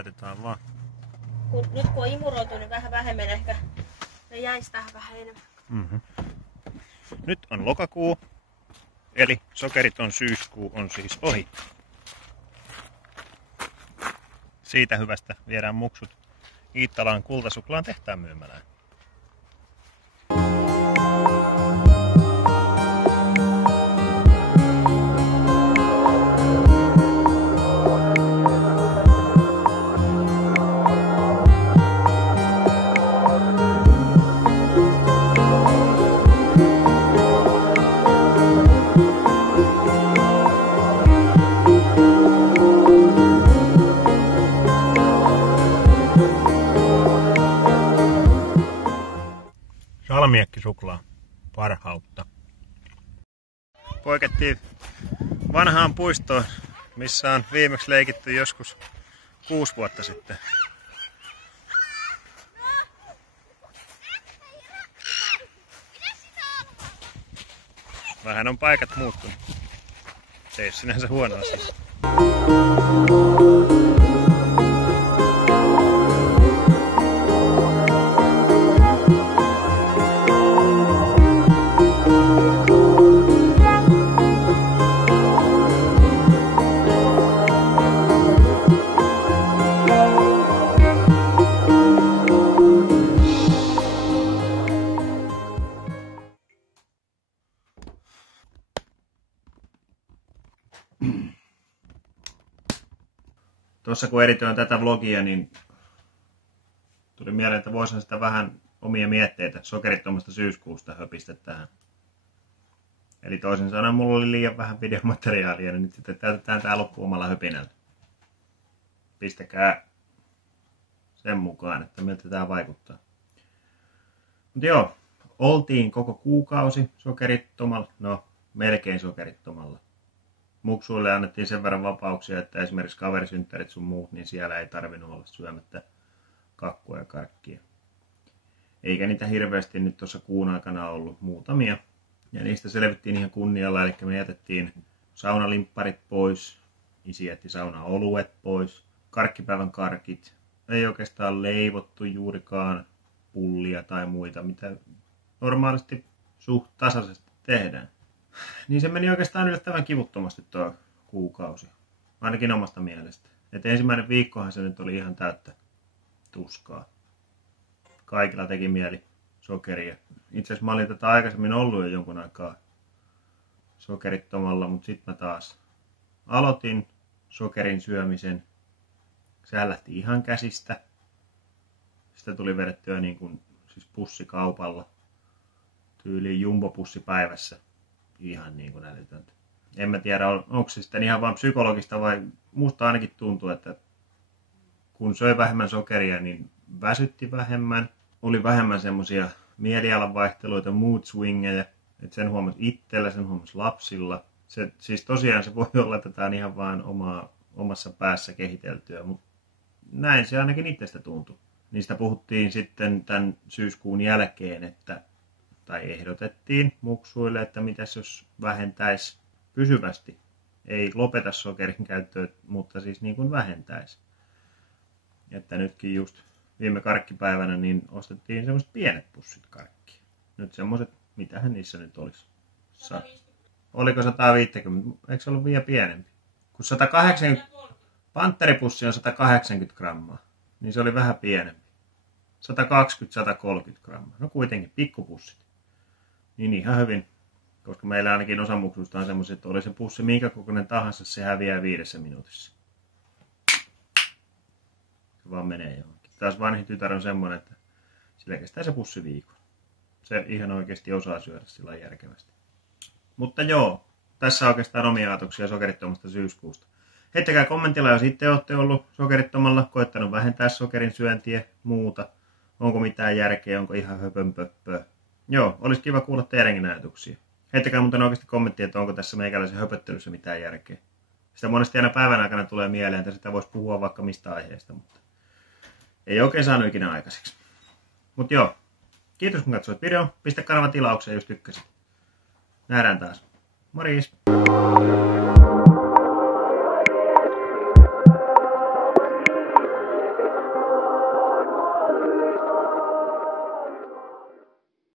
laitetaan vaan. Nyt kun on imuroitu, niin vähän vähemmän ehkä ne jäisi tähän vähän enemmän. Nyt on lokakuu, eli sokeriton syyskuu on siis ohi. Siitä hyvästä viedään muksut Iittalaan Kultasuklaan tehtaan myymälään. Salmiakkisuklaa parhautta. Poikettiin vanhaan puistoon, missä on viimeksi leikitty joskus 6 vuotta sitten. Vähän on paikat muuttunut. Se ei ole sinänsä huono asia. Tuossa kun editoin tätä vlogia, niin tuli mieleen, että voisin sitä vähän omia mietteitä sokerittomasta syyskuusta höpistä tähän. Eli toisin sanoen mulla oli liian vähän videomateriaalia, niin nyt sitten täytetään tää loppu omalla höpinällä. Pistäkää sen mukaan, että miltä tää vaikuttaa. Mutta joo, oltiin koko kuukausi sokerittomalla, no melkein sokerittomalla. Muksuille annettiin sen verran vapauksia, että esimerkiksi kaverisynttärit sun muut, niin siellä ei tarvinnut olla syömättä kakkua ja karkkia. Eikä niitä hirveästi nyt tuossa kuun aikana ollut, muutamia. Ja niistä selvittiin ihan kunnialla, eli me jätettiin saunalimpparit pois, isi jätti saunaoluet pois, karkkipäivän karkit. Ei oikeastaan leivottu juurikaan pullia tai muita, mitä normaalisti suht tasaisesti tehdään. Niin se meni oikeastaan yllättävän kivuttomasti tuo kuukausi. Ainakin omasta mielestä. Et ensimmäinen viikkohan se nyt oli ihan täyttä tuskaa. Kaikilla teki mieli sokeria. Itse asiassa mä olin tätä aikaisemmin ollut jo jonkun aikaa sokerittomalla, mutta sitten mä taas aloitin sokerin syömisen. Sehän lähti ihan käsistä. Sitä tuli vedettyä niin kuin, siis pussikaupalla. Tyyliin jumbopussi päivässä. Ihan niin kuin älytöntä. En mä tiedä, onko se sitten ihan vain psykologista vai musta ainakin tuntuu, että kun söi vähemmän sokeria, niin väsytti vähemmän. Oli vähemmän semmosia mielialanvaihteluita, mood swingeja. Että sen huomasi itsellä, sen huomasi lapsilla. Siis tosiaan se voi olla, että tämä on ihan vaan omassa päässä kehiteltyä, mutta näin se ainakin itsestä tuntui. Niistä puhuttiin sitten tämän syyskuun jälkeen, tai ehdotettiin muksuille, että mitäs jos vähentäisi pysyvästi. Ei lopeta sokerin käyttöä, mutta siis niin kuin vähentäisi. Että nytkin just viime karkkipäivänä niin ostettiin semmoiset pienet pussit karkkia. Nyt semmoiset, mitähän niissä nyt olisi? Oliko 150? Eikö se ollut vielä pienempi? Kun 180, pantteripussi on 180 grammaa, niin se oli vähän pienempi. 120-130 grammaa. No kuitenkin pikkupussit. Niin ihan hyvin, koska meillä ainakin osa muksuista on semmoisia, että oli se pussi minkä kokoinen tahansa, se häviää 5 minuutissa. Se vaan menee johonkin. Taas vanhin tytär on semmoinen, että sillä kestää se pussi viikon. Se ihan oikeasti osaa syödä sillä järkevästi. Mutta joo, tässä on oikeastaan omia ajatuksia sokerittomasta syyskuusta. Heittäkää kommentilla, jos itse olette ollut sokerittomalla, koettanut vähentää sokerin syöntiä, muuta. Onko mitään järkeä, onko ihan höpönpöppöä. Joo, olisi kiva kuulla teidänkin ajatuksia. Heittäkää muuten oikeasti kommenttia, että onko tässä meikäläisen höpöttelyssä mitään järkeä. Sitä monesti aina päivän aikana tulee mieleen, että sitä voisi puhua vaikka mistä aiheesta, mutta ei oikein saanut ikinä aikaiseksi. Mutta joo, kiitos kun katsoit videon. Pistä kanava tilaukseen, jos tykkäsit. Nähdään taas. Morjes!